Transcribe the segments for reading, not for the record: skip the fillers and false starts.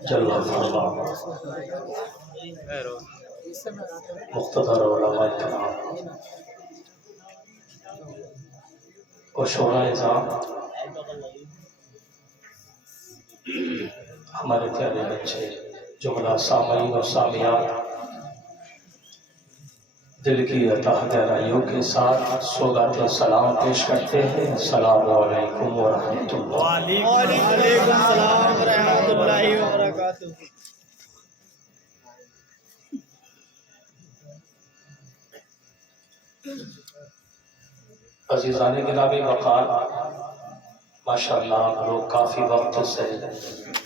جل فرما مقتدر علماء کرام اور شورا نظام، ہمارے پیارے بچے، جملہ سامعین اور سامعات، دل کی عطا گہرائیوں کے ساتھ سوگات سلام پیش کرتے ہیں۔ السلام علیکم ورحمۃ اللہ۔ وعلیکم السلام ورحمۃ اللہ وبرکاتہ۔ عزیزان گرامی وقار، ماشاءاللہ آپ لوگ کافی وقت سے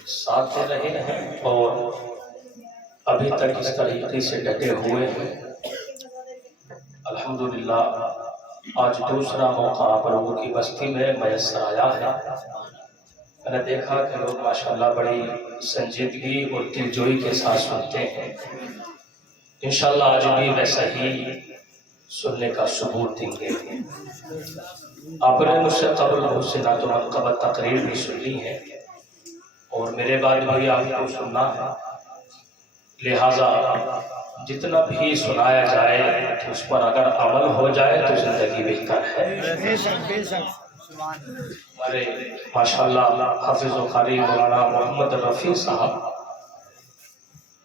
ساتھ دے رہے ہیں اور ابھی تک اس طریقے سے ڈٹے ہوئے ہیں۔ الحمدللہ آج دوسرا موقع آپ لوگوں کی بستی میں میسر آیا ہے۔ میں نے دیکھا کہ لوگ ماشاءاللہ بڑی سنجیدگی اور دلجوئی کے ساتھ سنتے ہیں۔ انشاءاللہ آج بھی ویسا ہی سننے کا ثبوت دیں گے۔ آپ نے مجھ سے قبل بہت سے نعت و منقبت تقریر بھی سنی ہے اور میرے بعد بھی آپ کو سننا ہے، لہٰذا جتنا بھی سنایا جائے اس پر اگر عمل ہو جائے تو زندگی بہتر ہے۔ ہمارے ماشاءاللہ حافظ و قاری مولانا محمد رفیع صاحب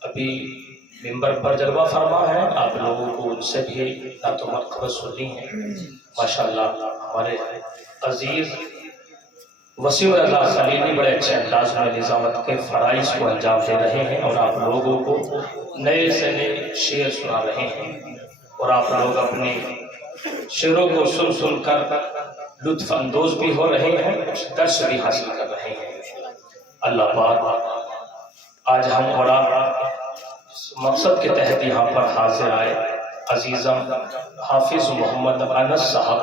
ابھی ممبر پر جلوہ فرما ہے، آپ لوگوں کو ان سے بھی نعت و منقبت سنی ہے۔ ماشاءاللہ ہمارے عزیز وسیع رضا خلیلی بڑے اچھے انداز میں نظامت کے فرائض کو انجام دے رہے ہیں اور آپ لوگوں کو نئے سے نئے شعر سنا رہے ہیں اور آپ لوگ اپنے شعروں کو سن سن کر لطف اندوز بھی ہو رہے ہیں، درس بھی حاصل کر رہے ہیں۔ اللہ پاک آج ہم بڑا مقصد کے تحت یہاں پر حاضر آئے۔ عزیزم حافظ محمد انس صاحب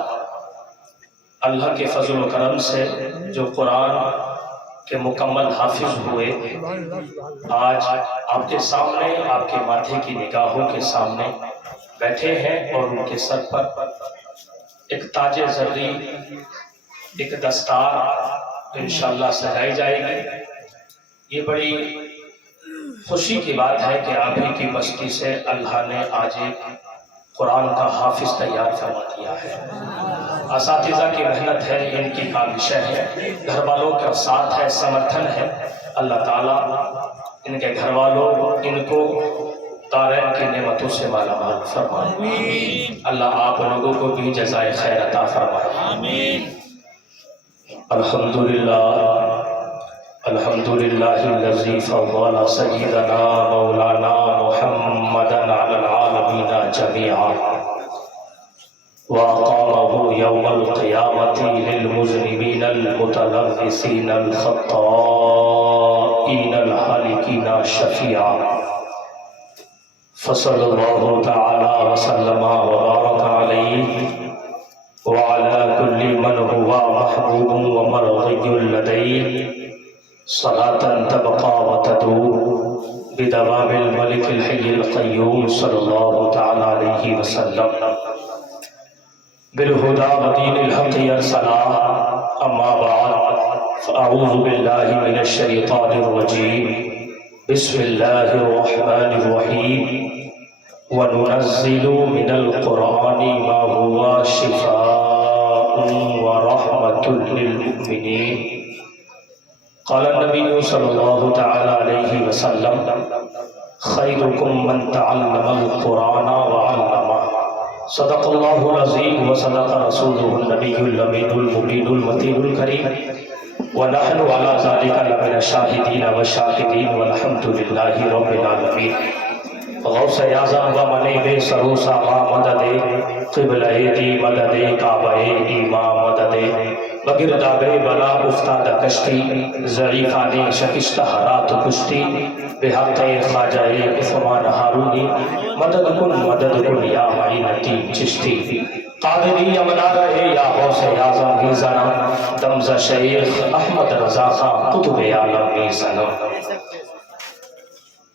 اللہ کے فضل و کرم سے جو قرآن کے مکمل حافظ ہوئے، آج آپ کے سامنے، آپ کے ماتھے کی نگاہوں کے سامنے بیٹھے ہیں اور ان کے سر پر ایک تاج زرعی، ایک دستار انشاءاللہ سجائی جائے گی۔ یہ بڑی خوشی کی بات ہے کہ آپ ہی کی بستی سے اللہ نے آج ایک قرآن کا حافظ تیار فرما دیا ہے۔ اساتذہ کی محنت ہے، ان کی کاوشیں ہیں، گھر والوں کا ساتھ ہے، سمرتھن ہے۔ اللہ تعالیٰ ان کے گھر والوں ان کو دارین کی نعمتوں سے مالا مال فرمائے۔ اللہ آپ لوگوں کو بھی جزائے خیر عطا فرمائے۔ الحمدللہ الحمدللہ الذی فضل سیدنا مولانا محمدا علی العالمین جمیعا وأقامه يوم القيامة للمذنبين المتلبسين الخطائين الهالكين شفيعا، فصلى الله تعالى وسلم وبارك عليه وعلى كل من هو محبوب ومرضي لديه صلاة تبقى وتدوم بدوام الملك الحي القيوم صلى الله تعالى عليه وسلم بالهدى ودين الحق يرسلا، أما بعد فأعوذ بالله من الشيطان الرجيم، بسم الله الرحمن الرحيم، وننزل من القرآن ما هو شفاء ورحمة للمؤمنين، قال النبي صلى الله تعالى عليه وسلم خيركم من تعلم القرآن وعلمه، صدق الله العظيم وصدق رسوله النبي الأمين المبين المتين الكريم، ونحن على ذلك لمن الشاهدين والشاكرين والحمد لله رب العالمين۔ غوث اعظم و منیب سروسا ما مدد قبل ایدی مدد کعبہ ایما مدد بگرداب بلا افتاد کشتی ضعیفانی شکشتہ رات کشتی بحق خواجہ عثمان ہارونی مدد کن یا معینتی چشتی قادری امنا رہے یا غوث اعظم میزنا دمز شیخ احمد رضا خان قطب عالم میزنا۔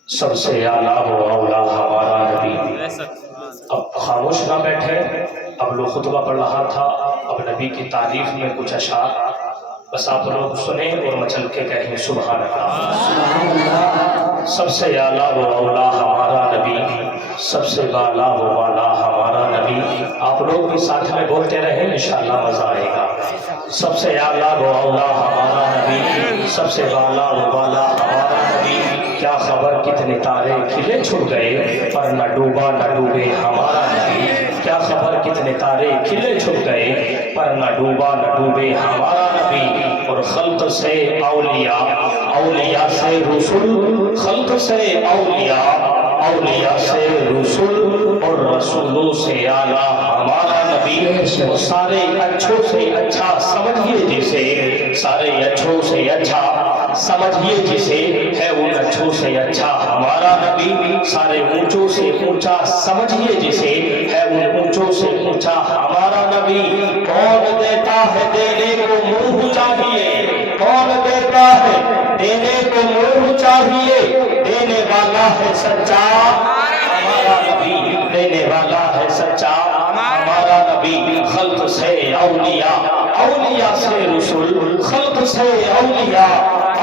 سب سے اعلیٰ و اولا ہمارا نبی۔ اب خاموش نہ بیٹھے، اب لوگ خطبہ پڑھ رہا تھا، اب نبی کی تعریف میں کچھ اشعار بس آپ لوگ سنیں اور مچل کے کہیں سبحان اللہ۔ سب سے اعلیٰ و اولا ہمارا نبی، سب سے بالا و بالا ہمارا نبی. آپ لوگ بھی ساتھ میں بولتے رہیں، انشاءاللہ مزہ آئے گا. سب سے اعلیٰ و اولا ہمارا نبی، سب سے بالا و بالا ہمارا نبی. کیا خبر کتنے تارے کھلے چھپ گئے، پر نہ ڈوبا نہ ڈوبے ہمارا نبی. کیا خبر کتنے تارے کھلے چھپ گئے، پر نہ ڈوبا نہ ڈوبے ہمارا نبی. اور خلق سے اولیاء، اولیاء سے رسول، خلق سے اولیاء، اولیاء سے رسول، اور رسولوں سے اعلیٰ ہمارا نبی. وہ سارے اچھوں سے اچھا سمجھیے جسے، سارے اچھوں سے اچھا سمجھیے جسے، ہے ان اچھوں سے اچھا ہمارا نبی. سارے اونچوں سے اونچا سمجھیے جسے، ہے ان اونچوں سے اونچا ہمارا نبی. کون دیتا ہے دینے کو منہ چاہیے، کون دیتا ہے دینے کو منہ چاہیے، دینے والا ہے سچا ہمارا نبی، دینے والا ہے سچا ہمارا نبی. خلق سے اولیاء، اولیاء سے رسول، خلق سے اولیاء،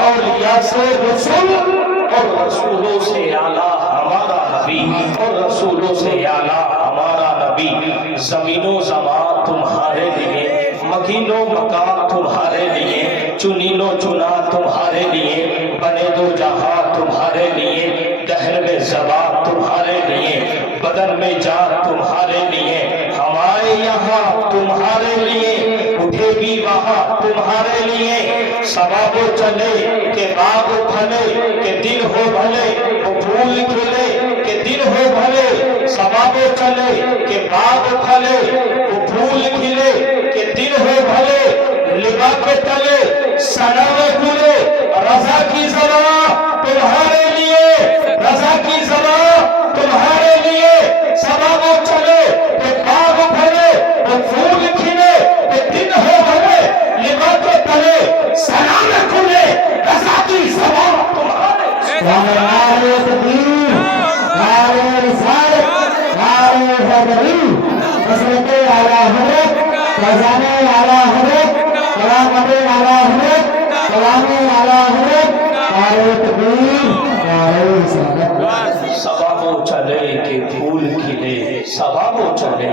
اولیاء سے رسول، اور رسولوں سے اعلیٰ ہمارا نبی، اور رسولوں سے اعلیٰ ہمارا نبی. زمین و زمان تمہارے لیے، مکین و مکان تمہارے لیے، چنین و چنا تمہارے لیے، بنے دو جہاں تمہارے لیے، دہن میں زبان تمہارے لیے، بدن میں جان تمہارے لیے، ہمارے یہاں تمہارے لیے، اٹھے بھی وہاں تمہارے لیے. ثواب چلے کہ باغ پھلے، کہ دل ہو بھلے وہ پھول کھلے، کہ دل ہو بھلے. ثواب چلے کہ باغ پھلے وہ پھول کھلے، کہ دل ہو بھلے. لبا کے تلے سلام کھلے، رضا کی زبان تمہارے لیے، رضا کی زبان تمہارے لیے. ثواب چلے کہ باغ پھلے وہ پھول کھلے، کہ دل ہو بھلے. لبا کے تلے سلام کھلے، رضا کی زبان تمہارے لیے. نعرہ تکبیر، نعرہ رسالت، نعرہ حیدری، حضرت اعلیٰ حضرت، فیضان اعلیٰ حضرت، کرامت اعلیٰ حضرت، کلام اعلیٰ حضرت. نعرہ تکبیر، نعرہ رسالت. سبابو چلے کہ پھول کھلے، سبابو چلے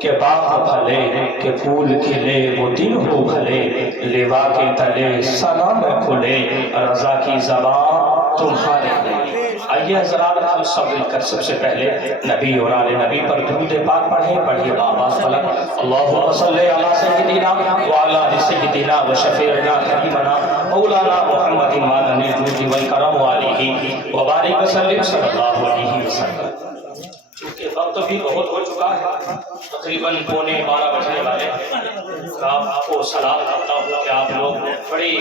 کہ باغ پھلے، کہ پھول کھلے وہ دن ہو بھلے. لیوا کے تلے سلام کھلے، رضا کی زبان تمہارے لیے. آئیے حضرات ہم سب مل کر سب سے پہلے نبی اور آل نبی پر درود پاک پڑھیں. پڑھیے آواز بلند. اللہم صلی علی سیدنا وعلی آل سیدنا وشفیعنا حبیبنا مولانا محمد وعلی الجود والکرم وآلہ وبارک وسلم صلی اللہ علیہ وسلم. چونکہ وقت بھی بہت ہو چکا ہے، تقریباً 11:15 بجنے والے. آپ کو سلام کرتا ہوں کہ آپ لوگ بڑی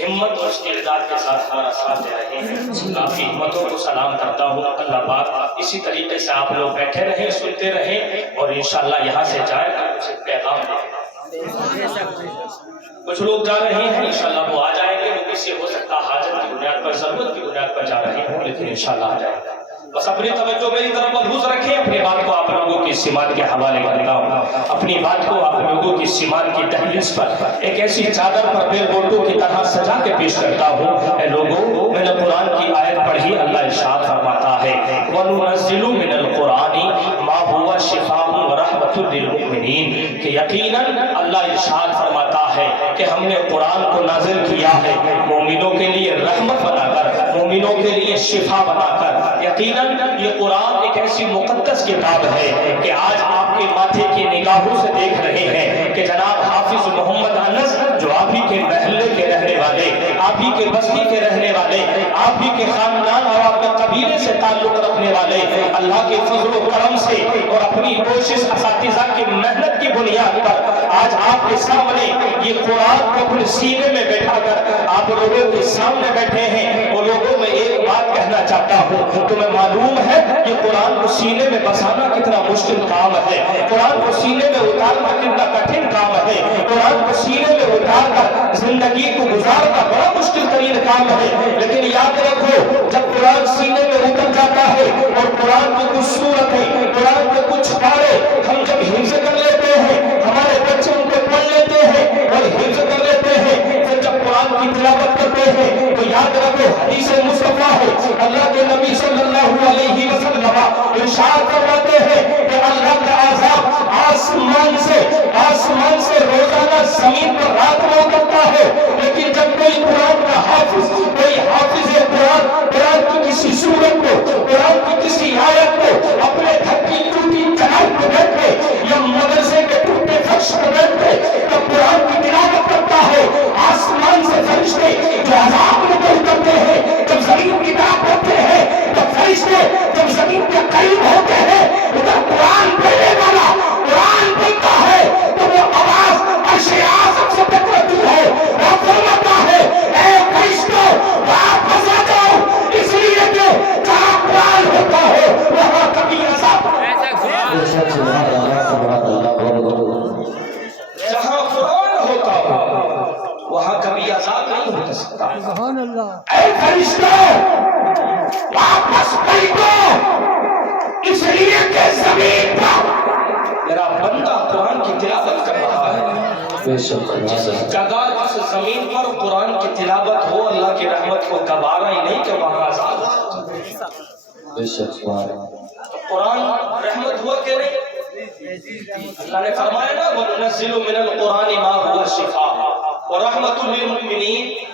ہمت اور استعداد کے ساتھ ہمارا ساتھ دے رہے ہیں. آپ کی ہمتوں کو سلام کرتا ہوں. اللہ پاک اسی طریقے سے آپ لوگ بیٹھے رہیں، سنتے رہیں، اور انشاءاللہ یہاں سے جائیں گا کچھ پیغام دیں. کچھ لوگ جا رہے ہیں، انشاءاللہ وہ آ جائیں گے. وہ کسی ہو سکتا حاجت کی بنیاد پر، ضرورت کی بنیاد پر جا رہے ہوں، لیکن انشاءاللہ آ جائیں گے. بس اپنی توجہ میری طرف ملحوظ رکھیں. اپنی بات کو آپ لوگوں کی سماعت کے حوالے کرتا ہوں. اپنی بات کو آپ لوگوں کی سماعت کی دہلیز پر ایک ایسی چادر پر بیل بوٹوں کی طرح سجا کے پیش کرتا ہوں. اے لوگوں، میں نے قرآن کی آیت پڑھی. اللہ ارشاد فرماتا ہے وَنُنَزِّلُ مِنَ الْقُرْآنِ مَا هُوَ شِفَاءٌ وَرَحْمَةٌ لِّلْمُؤْمِنِينَ. کہ یقیناً اللہ ارشاد فرماتا ہے کہ ہم نے قرآن کو نازل کیا ہے مومنوں کے لیے رحمت بنا کر، مومنوں کے لیے شفا بنا کر. یقیناً یہ قرآن ایک ایسی مقدس کتاب ہے کہ آج آپ کے ماتھے کی نگاہوں سے دیکھ رہے ہیں کہ جناب حافظ محمد انس، جو آپ ہی کے محلے کے رہنے والے، آپ ہی کے بستی کے رہنے والے، آپ ہی کے خاندان اور آپ کے قبیلے سے تعلق رکھنے والے، اللہ کے فضل و کرم سے اور اپنی کوشش اساتذہ کی محنت کی بنیاد پر آج آپ کے سامنے یہ قرآن کو اپنے سینے میں بیٹھا کر آپ لوگوں کے سامنے بیٹھے ہیں. اور لوگوں میں ایک بات کہنا چاہتا ہوں، تمہیں معلوم ہے کہ قرآن کو سینے میں بسانا کتنا مشکل کام ہے، قرآن کو سینے میں اتارنا کتنا کٹھن کام ہے، قرآن کو سینے میں اتار کر زندگی کو گزارنا بڑا مشکل ترین کام ہے. لیکن یاد رکھو، جب قرآن سینے میں اتر جاتا ہے اور قرآن کی کچھ صورتیں، قرآن کے کچھ پارے ہم جب حفظ کر لیتے ہیں، ہمارے بچے ان کو پڑھ لیتے ہیں اور حفظ کر لیتے ہیں، پھر جب قرآن کی تلاوت کرتے ہیں تو یاد رکھو حدیث مصطفیٰ ہے، اللہ کے ارشاد فرماتے ہیں کہ اللہ کا عذاب آسمان سے روزانہ زمین پر رات میں اترتا ہے، لیکن جب کوئی قرآن کا حافظ، کوئی حافظ قرآن کی کسی سورت کو، قرآن کی کسی آیت کو اپنے گھر کی ٹوٹی چنار پر بیٹھ کے یا مدرسے کے ٹوٹے فرش پر بیٹھ کے جب قرآن کی تلاوت کرتا ہے، آسمان سے فرشتے جو عذاب میں اترتے ہیں، جب زمین کی طرف بڑھتے ہیں، جب فرشتے جب زمین کے قریب ہوتے ہیں، ادھر قرآن پڑھنے والا قرآن پڑھتا ہے تو وہ آواز عرش اعظم سے ٹکراتی ہے، وہ فرماتا ہے اے فرشتوں واپس آ جاؤ، اس لیے کہ جہاں قرآن ہوتا ہے وہاں کبھی عذاب، جہاں قرآن ہوتا ہے وہاں کبھی عذاب نہیں ہو سکتا۔ سبحان اللہ۔ اے فرشتوں واپس پلٹو، اس لیے کہ زمین پر میرا بندہ قرآن کی تلاوت کر رہا ہے۔ جس جگہ جس زمین پر قرآن کی تلاوت ہو، اللہ کی رحمت کو گوارا ہی نہیں کہ وہاں عذاب ہو۔ تو قرآن رحمت ہوا کہ نہیں؟ اللہ نے فرمایا نا وَنُنَزِّلُ مِنَ الْقُرْآنِ مَا هُوَ شِفَاءٌ وَرَحْمَةٌ لِّلْمُؤْمِنِينَ،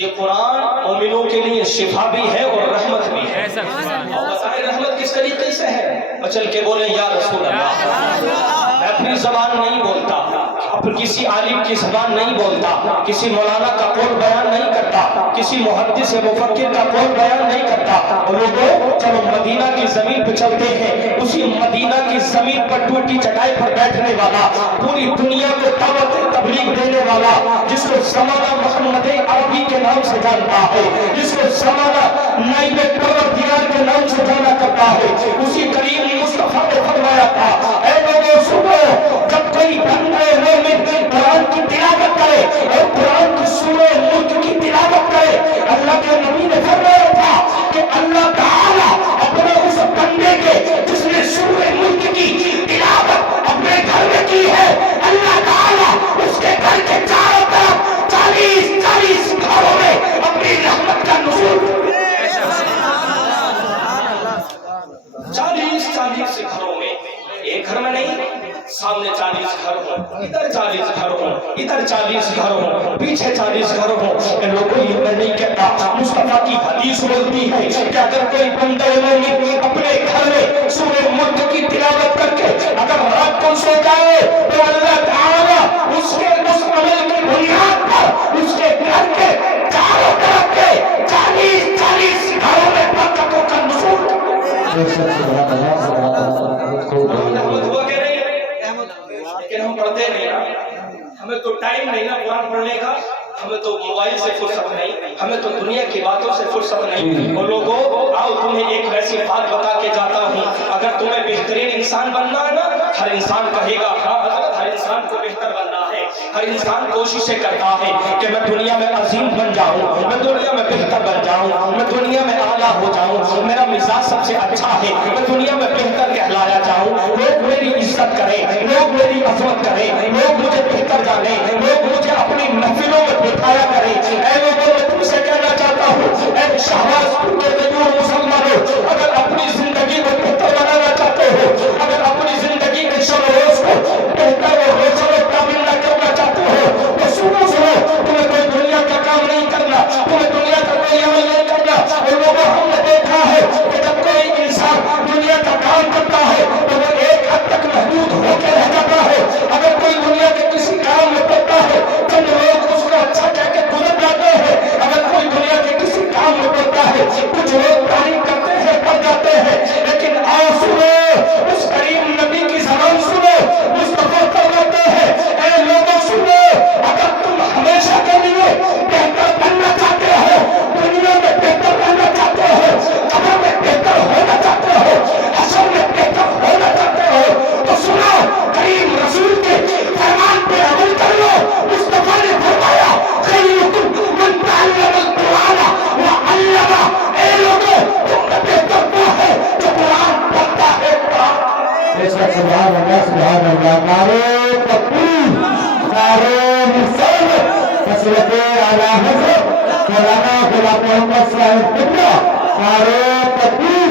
یہ قرآن مومنوں کے لیے شفا بھی ہے اور رحمت بھی ہے۔ اور بتائیں رحمت کس طریقے سے ہے؟ بچل کے بولیں یا رسول اللہ۔ میں اپنی زبان نہیں بولتا، اپنے کسی عالم کی زبان نہیں بولتا، کسی مولانا کا قول بیان نہیں کرتا، کسی محدث مفکر کا قول بیان نہیں کرتا۔ اور لوگوں جب مدینہ کی زمین پہ چلتے ہیں، اسی مدینہ کی زمین پر ٹوٹی چٹائی پر بیٹھنے والا، پوری دنیا کو دعوت تبلیغ دینے والا، جس کو زمانہ محمد عربی کے نام سے جانتا ہے، جس کو زمانہ نائب پروردگار کے نام سے جانا کرتا ہے، اسی کریم مصطفیٰ نے فرمایا تھا اے لوگوں سنو، جب کوئی بندہ مومن قرآن کی تلاوت کرے اور قرآن کی سورہ ملک کی تلاوت کرے، اللہ کے نبی نے فرمایا تھا کہ اللہ تعالیٰ اپنے اس بندے کے جس نے سورہ ملک کی تلاوت اپنے گھر میں کی ہے، اللہ تعالیٰ اس کے گھر کے چاروں طرف 40 گھروں میں اپنی رحمت کا نزول، 40 گھروں میں، ایک گھر میں نہیں، سامنے 40 گھر ہوں، ادھر 40 گھر ہوں، ادھر 40 گھر ہوں، پیچھے 40 گھر ہوں۔ ان لوگوں یہ میں نہیں کہتا، مصطفیٰ کی حدیث بولتی ہے کہ اگر کوئی بندہ مومن اپنے گھر میں سورہ ملک کی تلاوت کر کے اگر رات کو سو جائے تو اللہ تعالیٰ اس کے اس عمل کی بنیاد پر اس کے گھر کے چاروں طرف کے 40 گھروں میں برکتوں کا نزول۔ رحمت ہوا کہ نہیں؟ لیکن ہم پڑھتے نہیں، ہمیں تو ٹائم نہیں نا قرآن پڑھنے کا، ہمیں تو موبائل سے فرصت نہیں، ہمیں تو دنیا کی باتوں سے فرصت نہیں۔ اور لوگوں آؤ تمہیں ایک ویسی بات بتا کے جاتا ہوں، اگر تمہیں بہترین انسان بننا ہے نا، ہر انسان کہے گا ہاں حضرت ہر انسان کو بہتر بننا ہے، ہر انسان کوششیں کرتا ہے کہ میں دنیا میں عظیم بن جاؤں، میں دنیا میں بہتر بن جاؤں، میں دنیا میں اعلیٰ ہو جاؤں، میرا مزاج سب سے اچھا ہے، میں دنیا میں بہتر کہلایا جاؤں، لوگ میری عزت کریں، لوگ میری عظمت کریں، لوگ مجھے بہتر جانیں، لوگ مجھے اپنی محفلوں میں بٹھایا کریں۔ اے لوگوں میں تم سے کہنا چاہتا ہوں، اے شہباز مسلمانوں، اگر اپنی زندگی کو بہتر بنانا چاہتے ہو، اگر اپنی زندگی کے شب و روز کو بہتر و روشن و کامل کرنا چاہتے ہو تو سنو، تمہیں کوئی دنیا کا کام نہیں کرنا، تمہیں دنیا کا کوئی عمل نہیں کرنا۔ اور لوگوں ہم نے دیکھا ہے کہ جب کوئی انسان دنیا کا کام کرتا ہے تو وہ ایک حد تک محدود ہو کے رہ جاتا ہے۔ اگر کوئی دنیا کے کسی کام میں پڑتا ہے چند لوگ اس کو اچھا کہہ کے گزر جاتے ہیں، اگر کوئی دنیا کے کسی کام میں پڑتا ہے کچھ لوگ تعریف کرتے ہیں پڑ جاتے ہیں، لیکن آؤ سنو، اس کریم نبی کی زبان سنو، مصطفیٰ فرماتے ہیں اے لوگوں سنو، اگر تم ہمیشہ کے لیے بہتر بننا چاہتے ہو، دنیا میں بہتر بننا چاہتے ہو، قبر میں بہتر ہونا چاہتے ہو، حشر میں بہتر ہونا چاہتے ہو تو سنو، کریم رسول کے فرمان پہ عمل کر لو۔ مصطفیٰ نے فرمایا خیرکم من تعلم القرآن وعلمہ، اے لوگوں تم میں بہتر وہ ہے جو قرآن پڑھتا ہے، سبحان اللہ سبحان اللہ، نعرہ تکبیر، نعرہ رسالت، حضرت اعلیٰ حضرت مولانا غلام محمد صاحب قبلہ، نعرہ تکبیر،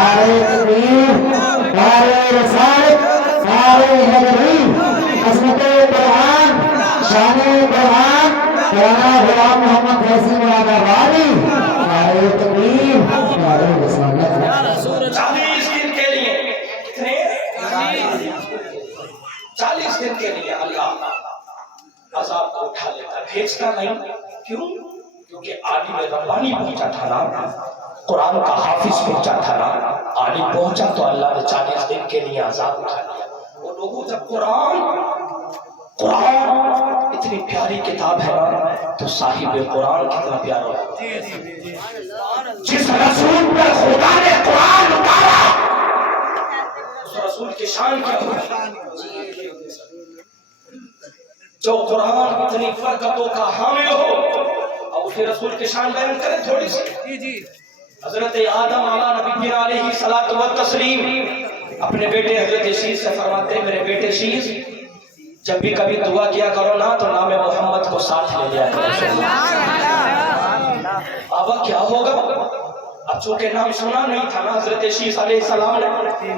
نعرہ تکبیر، نعرہ رسالت، نعرہ حیدری، عظمت قرآن، شان قرآن، مولانا غلام محمد فیضی مراد آبادی، نعرہ تکبیر، نعرہ رسالت۔ 40 دن کے لیے کتنے 40 دن کے لیے اللہ عذاب کو اٹھا لیتا، بھیجتا نہیں۔ کیوں؟ کیونکہ عالم ربانی پہنچا تھا نا، قرآن کا حافظ پہنچا تھا نا، عالم پہنچا تو اللہ نے 40 دن کے لیے عذاب اٹھا لیا۔ وہ لوگوں جب قرآن اتنی پیاری کتاب ہے نا، تو صاحب قرآن کتنا پیارا ہوگا۔ جس رسول پر خدا نے قرآن اتارا اس رسول کی شان کیا ہوگی؟ جو قرآن اتنی برکتوں کا حامل ہو، اب اس رسول کی شان بیان کریں تھوڑی سی۔ حضرت آدم علیہ علیہ الصلوۃ والتسلیم اپنے بیٹے حضرت شیش سے فرماتے ہیں، میرے بیٹے شیش جب بھی کبھی دعا کیا کرو نا تو نام محمد کو ساتھ لے لیا کرو۔ بابا کیا ہوگا؟ اب چونکہ نام سنا نہیں تھا نا حضرت شیش علیہ السلام نے،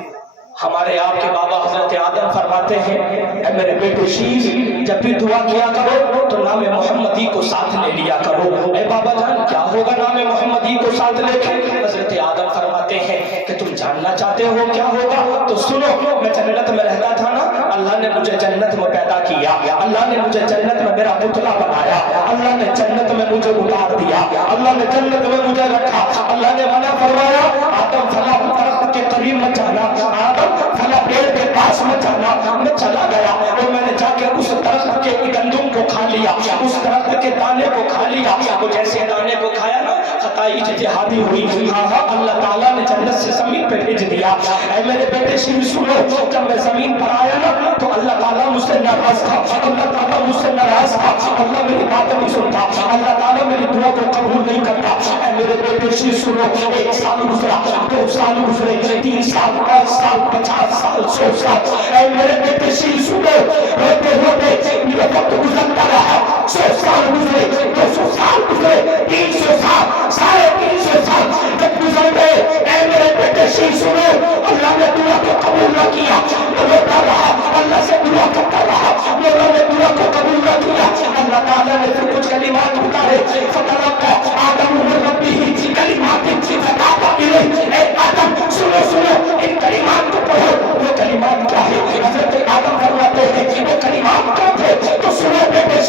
ہمارے آپ کے بابا حضرت آدم فرماتے ہیں، اے میرے بیٹے شیش جب بھی دعا کیا کرو تو نام محمدی کو ساتھ لے لیا کرو۔ اے بابا جان کیا ہوگا نام محمدی کو ساتھ لے کے؟ حضرت آدم فرماتے ہیں کہ تم جاننا چاہتے ہو کیا ہوگا تو سنو، میں جنت میں رہتا تھا نا، اللہ نے مجھے جنت میں پیدا کیا، اللہ نے مجھے جنت میں میرا پتلا بنایا، اللہ نے جنت میں مجھے اتار دیا، اللہ نے جنت میں مجھے رکھا، اللہ نے منع فرمایا آدم فلاں درخت کے قریب مت جانا، آدم فلاں پیڑ کے پاس مت جانا۔ میں چلا گیا اور میں نے جا کے اس درخت کے گندم کو کھا لیا، اس درخت کے دانے کو کھا لیا۔ وہ جیسے دانے کو کھایا نا خطائی اجتہادی ہوئی، ہاں اللہ تعالیٰ نے جنت سے زمین پہ بھیج دیا۔ اے میرے بیٹے سنو، جب میں زمین پر آیا نا تو اللہ تعالیٰ مجھ سے ناراض تھا، اللہ تعالیٰ مجھ سے ناراض تھا، اللہ میری بات نہیں سنتا، اللہ تعالیٰ میری دعا کو قبول نہیں کرتا۔ اے میرے بیٹے سنو، 1 سال گزرا، 2 سال گزرے، 3 سال، 5 سال، 50 سال، 100 سال۔ اے میرے بیٹے سنو، روتے روتے میرا وقت گزرتا رہا، 100 سال گزرے، 200 سال گزرے، 300 سال، 350 سال جب گزر گئے۔ اے میرے بیٹے سنو، اللہ نے دعا کو قبول نہ کیا، میں روتا رہا، اللہ سے دعا کرتا رہا، اللہ نے دعا کو قبول نہ کیا۔ اللہ تعالیٰ نے پھر کچھ کلمات اتارے، فتلقى آدم من ربه کلمات فتاب الیہ۔ اے آدم سنو، ان کلمات کو پڑھو، وہ کلمات کیا ہے؟ حضرت آدم فرماتے ہیں وہ کلمات کیا تھے؟ تو سنو بیٹے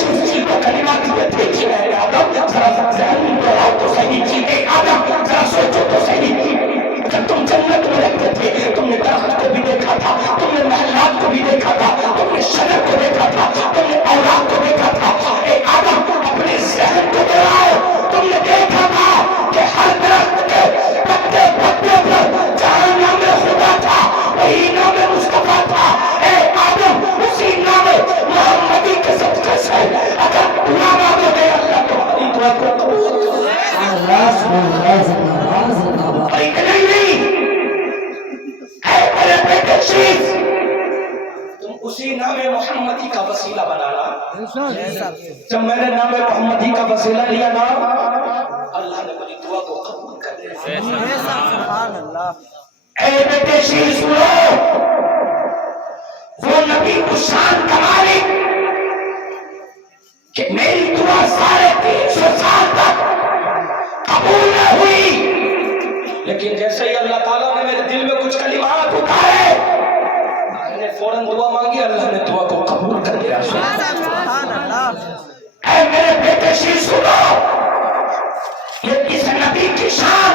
وہ کلمات یہ تھے، اے آدم ذرا ذہن میں دوہراؤ تو صحیح، اے آدم ذرا سوچو تو صحیح، جب تم جنت میں رہتے تھے تم نے درخت کو بھی دیکھا تھا، تم نے محلات کو بھی دیکھا تھا، تم نے شجر کو دیکھا تھا، تم نے اولاد کو دیکھا تھا۔ اے آدم اپنے ذہن کو دوہراؤ، تم نے دیکھا تھا کہ ہر درخت کے پتے پتے پر جہاں نام خدا تھا وہی نام مصطفیٰ تھا۔ اے آدم اسی نام محمدی کے صدقے سے اگر دعا مانگو گے اللہ تمہاری دعا کو قبول کرے۔ اور اتنا ہی نہیں، اے میرے بیٹے شیخ تم اسی نام محمدی کا وسیلہ بنانا۔ جب میں نے نام محمدی کا وسیلہ لیا نا اللہ نے میری دعا کو قبول کر دیا۔ اے بیٹے شیخ سنو، وہ نبی کو شان کمالی کہ میری دعا 350 سال تک قبول نہ ہوئی، لیکن جیسے ہی اللہ تعالیٰ نے میرے دل میں کچھ کلمات اتارے میں نے فوراً دعا مانگی، اللہ نے دعا کو قبول کر لیا۔ اے میرے بیٹے شیخ سنو، یہ اس نبی کی شان،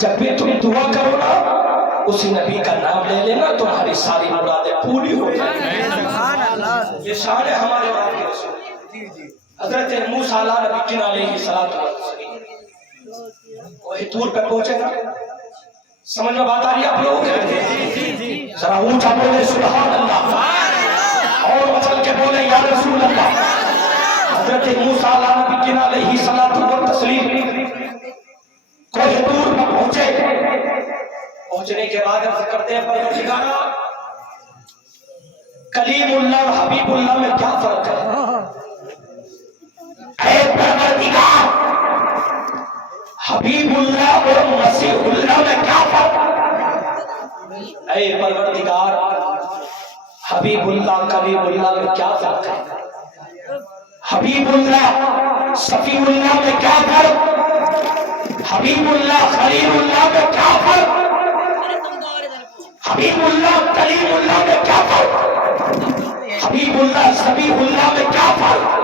جب بھی تم دعا کرو نا اسی نبی کا نام لے لینا تمہاری ساری مرادیں پوری ہو جائیں گی۔ یہ شان ہے ہمارے اور آپ کے رسول۔ حضرت موسیٰ علیہ السلام وہی طور پہ پہنچے گا، سمجھ میں بات آ رہی ہے آپ لوگوں کے؟ ذرا اونچا بولے سبحان اللہ، اور مچل کے بولے یا رسول اللہ۔ حضرت موسیٰ علیہ السلام کوئی طور پہ پہنچے، پہنچنے کے بعد عرض کرتے ہیں پروردگارا کلیم اللہ اور حبیب اللہ میں کیا فرق ہے؟ اے پروردگار حبیب اللہ اور مسیح اللہ میں کیا فرق ہے؟ اے پروردگار حبیب اللہ کلیم اللہ میں کیا فرق ہے؟ حبیب اللہ صفی اللہ میں کیا فرق؟ حبیب اللہ خلیل اللہ میں کیا فرق؟ حبیب اللہ کلیم اللہ میں کیا فرق؟ حبیب اللہ صفی اللہ میں کیا فرق؟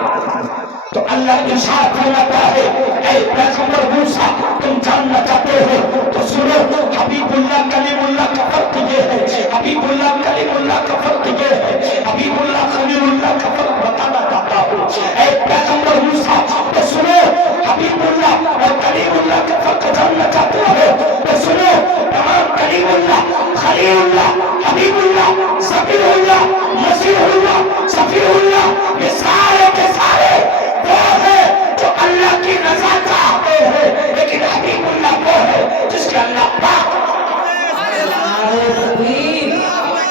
تو اللہ ارشاد فرماتا ہے اے پیغمبر موسیٰ تم جاننا چاہتے ہو تو سنو حبیب اللہ کلیم اللہ کا فرق یہ ہے، حبیب اللہ کلیم اللہ کا فرق یہ ہے، حبیب اللہ خلیل اللہ کا فرق بتانا چاہتا ہوں۔ اے پیغمبر موسیٰ تو سنو حبیب اللہ اور کلیم اللہ کا فرق جاننا چاہتے ہو تو سنو تمام کلیم اللہ خلیل اللہ حبیب اللہ صفی اللہ مسیح اللہ صفی اللہ یہ سارے کے سارے وہ ہے جو اللہ کی رضا چاہتے ہیں، لیکن حبیب اللہ وہ ہے جس کے اللہ پاک نعرہ تکبیر،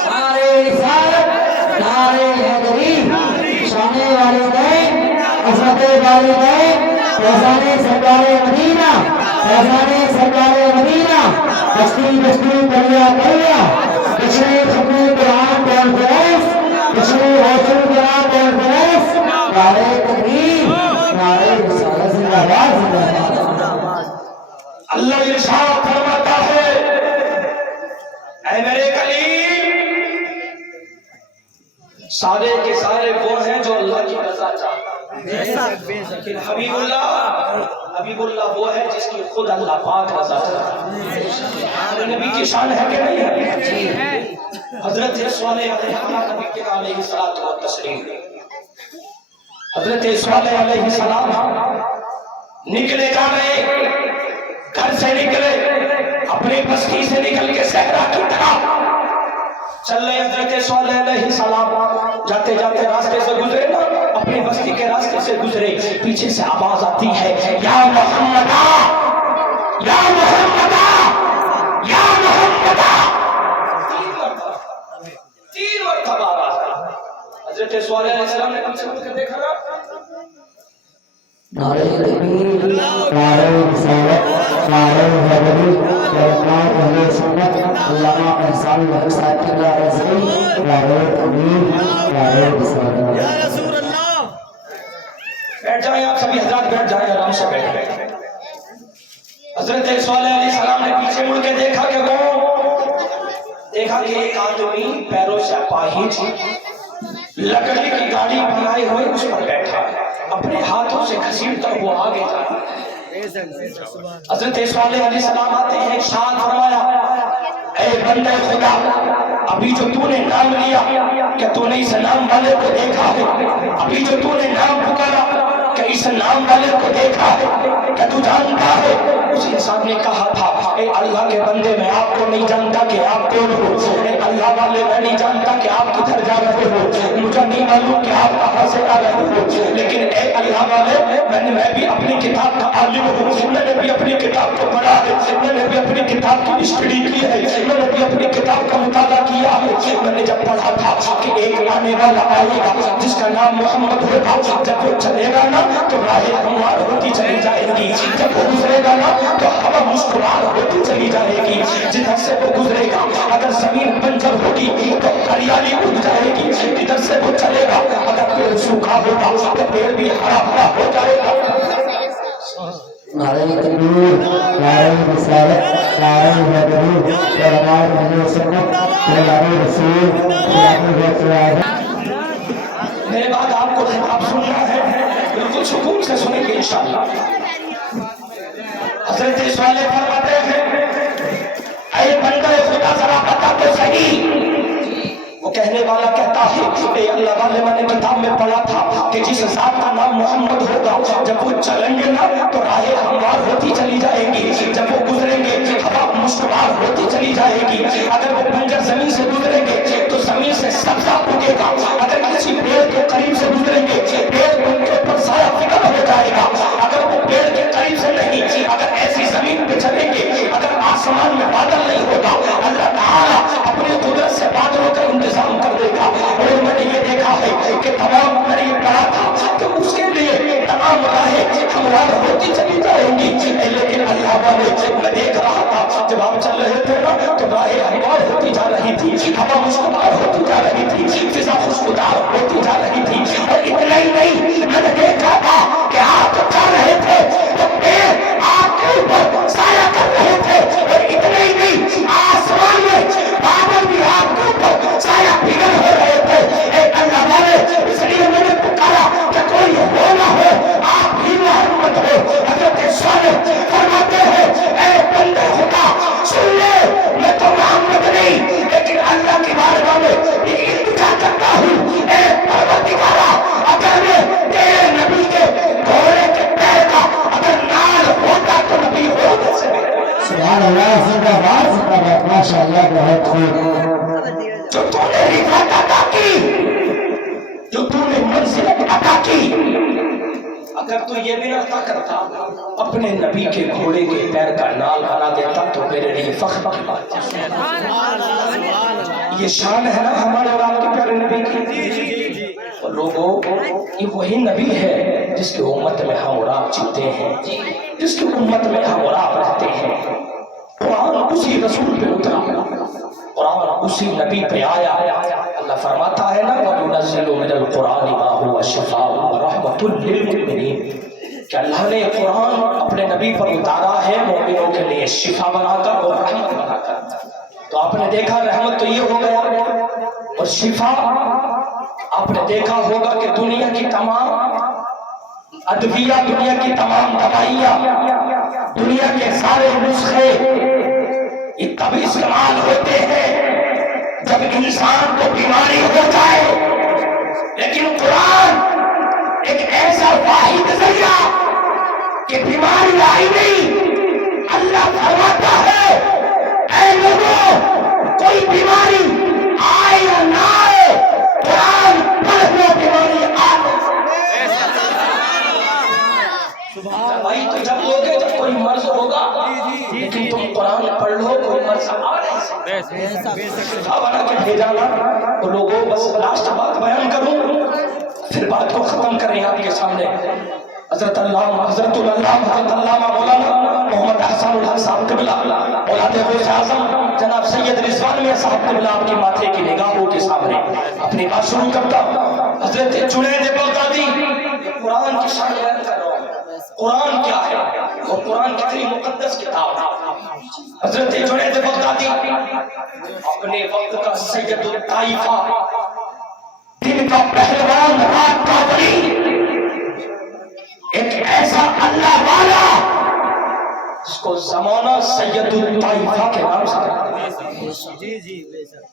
نعرہ رسالت، نعرہ حیدری، شان والدین، عظمت والدین، فیضان سرکار مدینہ، فیضان سرکار مدینہ، بستی بستی پلیا پلیا، کشمیر ختم قرآن کانفرنس، کشمیر حوصل قرآن کانفرنس، نعرہ تکبیر، نعرہ رسالت، زندہ باد زندہ باد۔ اللہ ارشاد فرماتا ہے اے میرے کلیم سارے کے سارے وہ ہیں جو اللہ کی رضا چاہتا ہے، لیکن حبیب اللہ وہ ہے جس کی خود اللہ پاک رضا چاہتا ہے۔ نبی کی شان ہے کہ نہیں ہے؟ حضرت صالح علیہ نبی کے علیہ الصلوۃ والتسلیم، حضرت صالح علیہ السلام نکلے جا رہے، گھر سے نکلے، اپنی بستی سے نکل کے صحرا کی طرف چل رہے۔ حضرت صالح علیہ السلام جاتے جاتے راستے سے گزرے نا، اپنی بستی کے راستے سے گزرے، پیچھے سے آواز آتی ہے یا محمد یا محمد یا محمد، تین مرتبہ آواز آئی۔ حضرت صالح علیہ السلام نے پیچھے مڑ کے دیکھا نا، نعرہ تکبیر، نعرہ رسالت، نعرہ حیدری، دربار اہل سنت علامہ احسان الحق صاحب کی رضوی، نعرہ تکبیر، نعرہ رسالت۔ بیٹھ جائیں آپ سبھی حضرات، بیٹھ جائیں آرام سے بیٹھ جائیں۔ حضرت صالح علیہ السلام نے پیچھے مڑ کے دیکھا کہ وہ دیکھا کہ ایک آدمی پیروں سے اپاہج لکڑی کی گاڑی بنائے ہوئے اس پر بیٹھا ہے، اپنے ہاتھوں سے گھسیٹتا ہوا آگے جا رہا ہے۔ حضرت صالح علیہ السلام آتے ہیں، ارشاد فرمایا اے بندہ خدا ابھی جو تو نے نام لیا کہ تو نے اس نام والے کو دیکھا ہے، ابھی جو تو نے نام پکارا کہ اس نام والے کو دیکھا ہے، کہ تو جانتا ہے؟ اس انسان نے کہا تھا اے اللہ کے بندے میں آپ کو نہیں جانتا کہ آپ کون ہو، اے اللہ والے میں نہیں جانتا کہ آپ کدھر جا رہے ہو، مجھے نہیں معلوم کہ آپ کہاں سے آ رہے ہو، لیکن اے اللہ والے میں بھی اپنی کتاب کا عالم ہوں، میں نے بھی اپنی کتاب کو پڑھا ہے، میں نے بھی اپنی کتاب کی اسٹڈی کی ہے، میں نے بھی اپنی کتاب کا مطالعہ کیا ہے۔ میں نے جب پڑھا تھا کہ ایک آنے والا آئے گا جس کا نام محمد ہوگا، جب وہ چلے گا نا تو راہیں ہموار ہوتی چلی جائیں گی، جب وہ گزرے گا نا تو ہوا مشکوار ہوتی چلی جائے گی، جدھر سے وہ گزرے گا اگر زمین بنجر ہوگی تو ہریالی اگ جائے گی، جدھر سے وہ چلے گا اگر پیڑ سوکھا ہوگا تو پیڑ بھی ہرا بھرا ہو جائے گا۔ نعرہ تکبیر، نعرہ رسالت، نعرہ حیدری، دربار اہل سنت نعرہ رسول، نعرہ رسول۔ میرے بعد آپ کو خطاب سننا ہے، بالکل سکون سے سنیں گے انشاءاللہ۔ حضرت صالح فرماتے ہیں اے بندہ خدا ذرا بتا تو صحیح، وہ کہنے والا کہتا ہے اے اللہ والے میں نے کتاب میں پڑھا تھا کہ جس ذات کا نام محمد ہوگا جب وہ چلیں گے نا تو راہیں ہموار ہوتی چلی جائیں گی، جب وہ گزریں گے ہوا مشکوار ہوتی چلی جائے گی، اگر وہ بنجر زمین سے گزریں گے تو زمین سے سبزہ اگے گا، اگر کسی پیڑ کے قریب سے گزریں گے پیڑ ان کے اوپر سایہ فکر ہو جائے گا، اگر وہ پیڑ کے قریب سے نہیں، اگر ایسی زمین پہ چلیں گے، اگر آسمان میں بادل نہیں ہوگا اللہ تعالیٰ اپنی قدرت سے بادلوں کا انتظام کر دے گا۔ اور میں نے یہ دیکھا ہے کہ تمام میں نے یہ پڑھا تھا کہ اس کے لیے تمام راہیں ہموار ہوتی چلی جائیں گی، لیکن اللہ والے میں دیکھ رہا تھا جب آپ چل رہے تھے نا تو راہیں ہموار ہوتی جا رہی تھی، ہوا خوشبودار ہوتی جا رہی تھی، فضا خوشبودار ہوتی جا رہی تھی، اور اتنا ہی نہیں میں نے دیکھا تھا کہ آپ چل رہے تھے تو پیڑ آپ کے اوپر سایہ کر رہے تھے، اور اتنا ہی نہیں آسمان میں بادل بھی آپ کے اوپر سایہ بگڑ ہو رہے تھے۔ اے اللہ والے، اس لیے میں نے پکارا کہ کوئی ہو نہ ہو آپ ہی محمد ہو۔ حضرت صالح فرماتے ہیں اے بندے خدا سن لے، میں تو محمد نہیں لیکن اللہ کی بارگاہ میں یہ التجا کرتا ہوں، اے پروردگارا اگر میں تیرے نبی کے گھوڑے کے پیر کا اگر نال ہوتا تو نبی ہو سکے۔ سبحان اللہ، زندہ باد، زندہ باد، ماشاء اللہ، بہت خوب۔ جو تو نے رفعت عطا کی، جو تو نے منزلت عطا کی، اگر تو یہ بھی نہ عطا کرتا اپنے نبی کے گھوڑے کے پیر کا نال بنا دیتا تو میرے لیے فخر کی بات ہے۔ یہ شان ہے نا ہمارے اور آپ کے پیارے نبی کی۔ اور لوگوں، یہ وہی نبی ہے جس کی امت میں ہم اور آپ جیتے ہیں، جس کی امت میں ہم اور آپ رہتے ہیں۔ قرآن اسی رسول پہ اترا، قرآن اسی نبی پہ آیا۔ اللہ فرماتا ہے نا وَنُنَزِّلُ مِنَ الْقُرْآنِ مَا هُوَ شِفَاءٌ وَرَحْمَةٌ لِّلْمُؤْمِنِينَ کہ اللہ نے قرآن اپنے نبی پر اتارا ہے مومنوں کے لیے شفا بنا کر اور رحمت بنا کر۔ تو آپ نے دیکھا رحمت تو یہ ہو گیا، اور شفا آپ نے دیکھا ہوگا کہ دنیا کی تمام ادویہ، دنیا کی تمام دوائیاں، دنیا کے سارے نسخے یہ تب استعمال ہوتے ہیں جب انسان کو بیماری ہو جائے، لیکن قرآن ایک ایسا واحد ذریعہ کہ بیماری آئی نہیں، اللہ فرماتا ہے اے لوگوں کوئی بیماری آئے یا نہ آئے، قرآن پڑھ لو بیماری آ بھائی تو جب لوگے جب کوئی مرض ہوگا، لیکن تم قرآن پڑھ لو کوئی مرض آ نہیں سکتا بنا کے بھیجا نا۔ تو لوگوں بس لاسٹ بات بیان کروں پھر بات کو ختم کریں آپ کے سامنے۔ حضرت علامہ مولانا محمد احسان الحق صاحب قبلہ اولاد غوث اعظم جناب سید رضوان میاں صاحب قبلہ آپ کی ماتھے کی نگاہوں کے سامنے اپنی بات شروع کرتا۔ حضرت جنید بغدادی قرآن کی شان بیان کر رہا ہوں، قرآن کیا ہے اور قرآن کتنی مقدس کتاب ہے۔ حضرت جنید بغدادی اپنے وقت کا سید الطائفہ، دن کا پہلوان، رات کا ولی، ایک ایسا اللہ والا جس کو زمانہ سید الطائفہ کے نام سے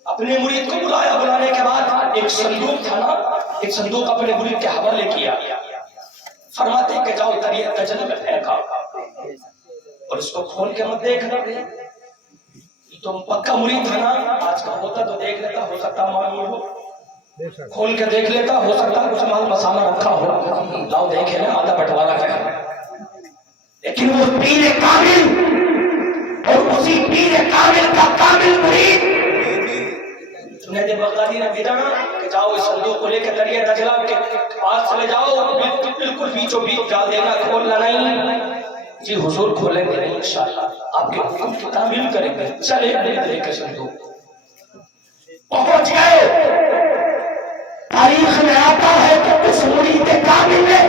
اپنے مرید کو بلایا، بلانے کے بعد ایک صندوق تھا نا، ایک صندوق اپنے مرید کے حوالے کیا، فرماتے کہ جاؤ دریا دجل میں پھینکا اور اس کو کھول کے مت دیکھنا، تم پکا مرید تھا نا، آج کا ہوتا تو دیکھ لیتا، ہو سکتا معلوم ہو، کھول کے دیکھ لیتا، ہو سکتا کچھ مال مسالہ رکھا ہو، لاؤ دیکھے نا آدھا بٹوارا ہے، لیکن وہ پیر کامل اور اسی پیر کامل کا کامل مرید جنید بغدادی نے بھیجا نا کہ جاؤ اس صندوق کو لے کے دریا دجلہ کے پاس چلے جاؤ، بالکل بیچوں بیچ ڈال دینا، کھولنا نہیں۔ جی حضور کھولیں گے نہیں انشاءاللہ، آپ کے حکم کی تعمیل کریں گے۔ چلے لے کے صندوق پہنچ گئے۔ تاریخ میں آتا ہے کہ اس مرید کامل نے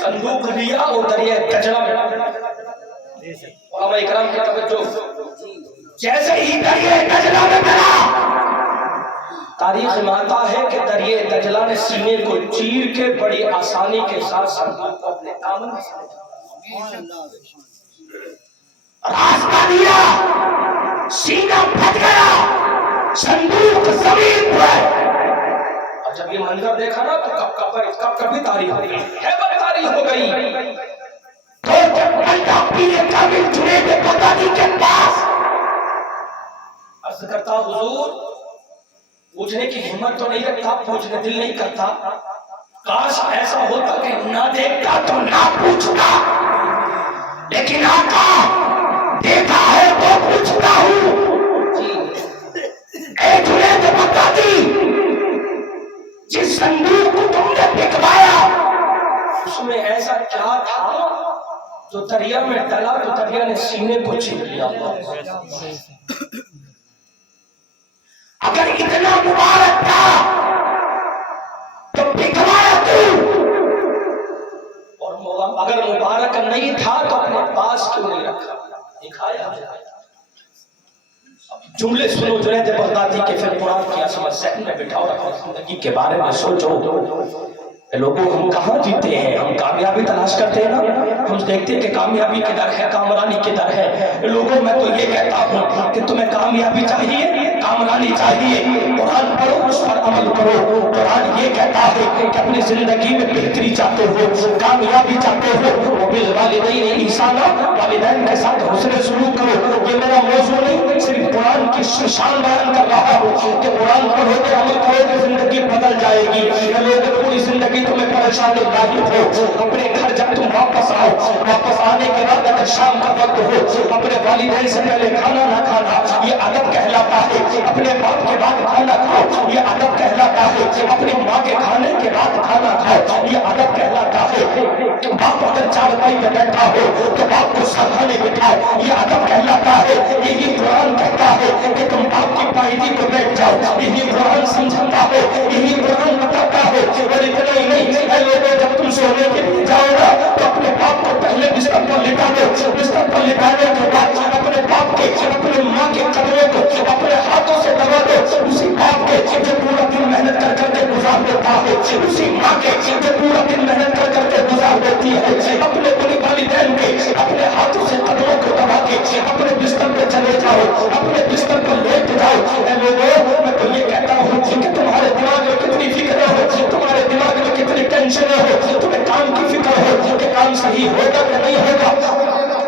صندوق لیا اور دریا دجلہ میں علماء اکرام کی توجہ، جیسے ہی دریا دجلہ میں ڈلا، تاریخ میں آتا ہے کہ دریا دجلہ نے سینے کو چیر کے بڑی آسانی کے ساتھ صندوق کو اپنے کام میں راستہ دیا، سینہ پھٹ گیا، صندوق زمین پر۔ اور جب یہ منظر دیکھا نا تو کبھی تاریخ ہو گئی، ہیبت تاریخ ہو گئی۔ تو جب بندہ پیر کامل جنید بغدادی کے پاس عرض کرتا حضور پوچھنے کی ہمت تو نہیں رکھتا، پوچھنے دل نہیں کرتا، کاش ایسا ہوتا کہ نہ دیکھتا تو نہ پوچھتا، لیکن آقا دیکھا ہے تو پوچھتا ہوں۔ اے جنید بغدادی، جس صندوق کو تم نے پھینکوایا اس میں ایسا کیا تھا جو دریا میں ڈلا تو دریا نے سینے کو چیر لیا؟ اگر اتنا مبارک تھا تو بکوایا کیوں؟ اور اگر مبارک نہیں تھا تو اپنے پاس کیوں نہیں رکھا؟ دکھایا جملے سنو جنید بغدادی کے، پھر قرآن کی عظمت ذہن میں بٹھاؤ، اپنی زندگی کے بارے میں سوچو. لوگوں ہم کہاں جیتے ہیں؟ ہم کامیابی تلاش کرتے ہیں نا، ہم دیکھتے ہیں کہ کامیابی کدھر ہے، کامرانی کدھر ہے. لوگوں میں تو یہ کہتا ہوں کہ تمہیں کامیابی چاہیے، کامرانی چاہیے، قرآن پڑھو، اس پر عمل کرو. قرآن یہ کہتا ہے کہ اپنی زندگی میں بہتری چاہتے ہو، کامیابی چاہتے ہو، وبالوالدین احسانا، والدین کے ساتھ حسن سلوک کرو. یہ میرا موضوع نہیں، صرف قرآن کی شان بیان کر رہا ہوں کہ قرآن پڑھو گے، عمل کرو گے، زندگی بدل جائے گی. لوگ پوری زندگی تمہیں پریشان لاحق ہو، اپنے گھر جب تم واپس آؤ، واپس آنے کے بعد اگر شام کا وقت ہو، اپنے والدین سے پہلے کھانا نہ کھانا، یہ ادب کہلاتا ہے. اپنے باپ کے بعد کھانا کھاؤ، یہ ادب کہلاتا ہے. اپنی ماں کے کھانے کے بعد کھانا کھاؤ، یہ ادب کہلاتا ہے. باپ اگر چارپائی پہ بیٹھا ہو تو باپ کو سرحانے بٹھاؤ، یہ ادب کہلاتا ہے. یہی قرآن کہتا ہے کہ تم باپ کی پائیدی پہ بیٹھ جاؤ. یہی قرآن سمجھاتا ہے، یہی قرآن بتاتا ہے. اور اتنا ہی نہیں، اے لوگوں جب تم سونے کے لیے جاؤ گا تو اپنے باپ کو پہلے بستر پر لٹا دو. بستر پر لٹانے کے بعد اپنے باپ کے، اپنے ماں کے قدموں کو اپنے ہاتھوں سے دبا دو. اسی باپ کے جو پورا دن محنت کر کر کے گزار دیتا ہے، اسی ماں کے جو پورا دن محنت کر کر کے گزار دیتی ہے، اپنے بڑے والدین کے اپنے ہاتھوں سے قدموں کو دبا کے اپنے بستر پہ چلے جاؤ، اپنے بستر پر لیٹ جاؤ. اے لوگوں میں تو یہ کہتا ہوں کہ تمہارے دماغ میں کتنی فکر ہو، تمہارے دماغ میں کتنی ٹینشن ہو، تمہیں کام کی فکر ہو کہ کام صحیح ہوگا کہ نہیں ہوگا،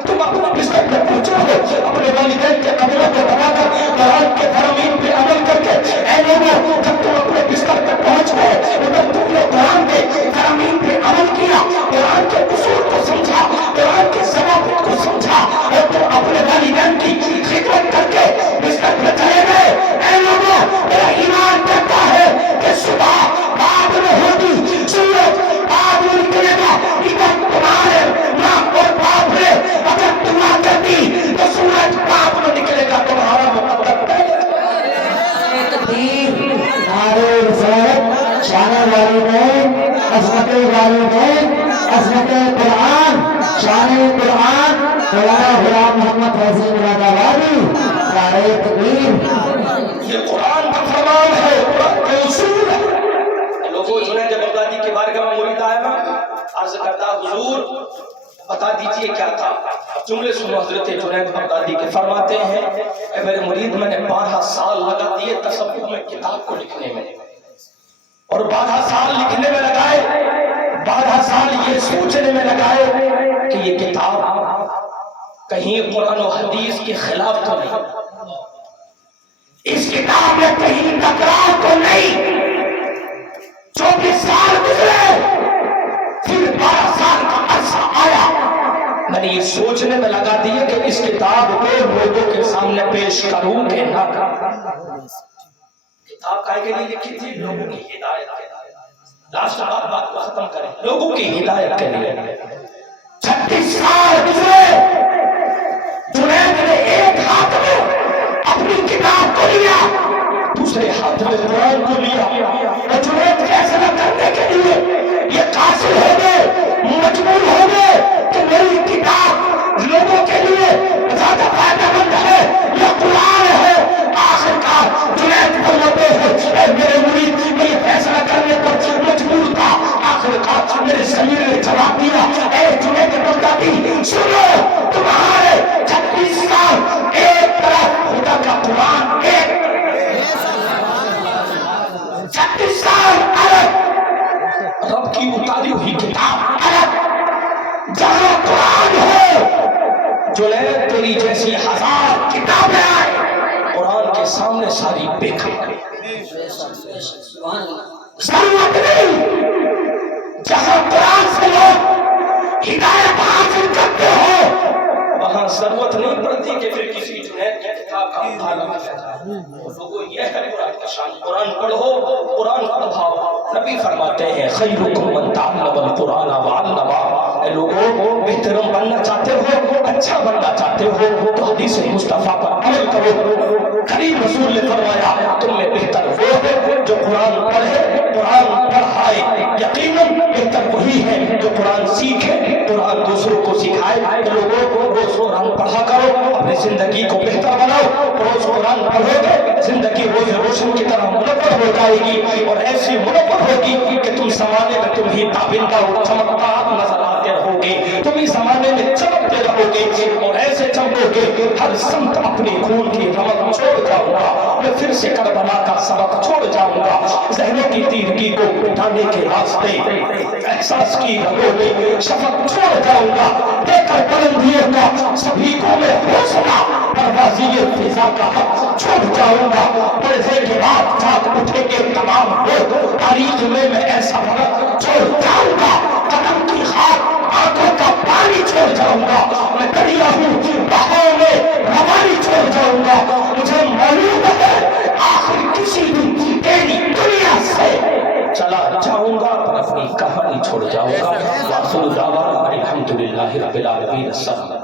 تم اپنے بستر پہ پہنچو ہو، اپنے والدین کے قدموں کو دبا کر قرآن کے فرامین پہ عمل کر کے. اے لوگوں جب تم اپنے بستر پہ پہنچ گئے، اگر تم نے قرآن کے فرامین پہ عمل کیا، قرآن کے اصول کو سمجھا، قرآن کے ضوابط کو سمجھا، اور تم اپنے والدین کی خدمت کر کے بستر پہ چلے گئے. اے لوگوں میرا ایمان کہتا ہے کہ صبح بعد میں ہوگی، سورج بعد میں نکلے گا. ادھر تمہارے ماں اور باپ نے اگر دعا کرتی تو سورج بعد میں نکلے گا، تمہارا مقدر نعرے رسالت، شان والدین، عظمت والدین، عظمت قرآن، شان قرآن، مولانا غلام محمد فیضی مراد آبادی. نعرے تکبیر. یہ قرآن کا فرمان ہے، قرآن کے اصول ہے. لوگوں جنید بغدادی کے بارگاہ میں مرید آیا نا، عرض کرتا حضور بتا دیجئے کیا تھا. جملے سنو، حضرت جنید بغدادی کے فرماتے ہیں اے میرے مرید، میں نے 12 سال لگا دیے تصوف میں کتاب کو لکھنے میں، اور 12 سال لکھنے میں لگائے، 12 سال یہ سوچنے میں لگائے کہ یہ کتاب کہیں قرآن و حدیث کے خلاف تو نہیں، اس کتاب میں کہیں تکرار تو نہیں. 24 سال گزرے، پھر 12 سال کا عرصہ آیا، میں نے یہ سوچنے میں لگا دیے کہ اس کتاب کو لوگوں کے سامنے پیش کروں کہ نہ کروں. کتاب کائے کے لیے لکھی تھی؟ لوگوں کی ہدایت کے لیے. لاسٹ بات کو ختم کریں، لوگوں کی ہدایت کے لیے. 36 سال گزرے، جنید نے ایک ہاتھ میں اپنی کتاب کو لیا، دوسرے ہاتھ میں قرآن کو لیا، اور جنید فیصلہ کرنے کے لیے یہ قاصر ہو گئے، مجبور ہو گئے کہ میری کتاب لوگوں کے لیے زیادہ فائدہ مند ہے یا قرآن ہے. آخرکار جنید فرماتے ہیں اے میرے مرید، میں یہ فیصلہ کرنے پر مجبور تھا. آخرکار میرے ضمیر نے جواب دیا اے جنید بغدادی سنو، تمہارے 36 سال ایک طرف خدا کا قرآن، ایک 36 سال الگ رب کی اتاری ہوئی کتاب الگ. جہاں قرآن ہو، جنید تیری جیسی 1000 کتابیں آئے، قرآن کے سامنے ساری بیکار. ضرورت نہیں، جہاں قرآن سے لوگ ہدایت حاصل کرتے ہو وہاں ضرورت نہیں پڑتی کہ پھر کسی جنید کی کتاب کا مطالعہ کیا جائے. لوگوں یہ ہے قرآن کا شان، قرآن پڑھو، قرآن پڑھاؤ. نبی فرماتے ہیں خیرکم من تعلم القرآن وعلمہ. اے لوگوں بہترین بننا چاہتے ہو، اچھا بننا چاہتے ہو تو حدیث مصطفیٰ پر عمل کرو. کریم رسول نے فرمایا تم میں وہی ہے جو قرآن سیکھے، قرآن دوسروں کو سکھائے۔ لوگوں کو روز قرآن پڑھا کرو، اپنی زندگی کو بہتر بناؤ۔ روز قرآن پڑھو گے زندگی روز روشن کی طرح منور ہو جائے گی، اور ایسی منور ہوگی کہ تم زمانے میں تم ہی تابندہ اور چمکدار نظر آتے رہو گے، تم ہی زمانے میں چمکتے رہو گے، اور ایسے چمکو گے ہر سمت اپنی خون کی رمق چھوڑ جاؤں گا، میں پھر سے کربلا کا سبق چھوڑ جاؤں گا، ذہنوں کی تیرگی کو مٹانے کے راستے احساس کی رگوں میں شفق چھوڑ جاؤں گا، دے کر بلندیوں کا سبھی کو میں حوصلہ پروازی فضا کا حق چھوڑ جاؤں گا، پردے کے بعد جاگ اٹھے کے تمام لوگ تاریخ میں ایسا وقت چھوڑ جاؤں گا، قدم کی خاک آنکھوں کا پانی چھوڑ جاؤں گا، میں دریا ہوں بہاؤ میں روانی چھوڑ جاؤں گا، مجھے معلوم ہے آخر کسی دن تیری دنیا سے چلا جاؤں گا، پر اپنی کہانی چھوڑ جاؤں گا۔ وآخر دعوانا الحمدللہ رب العالمین۔ السلام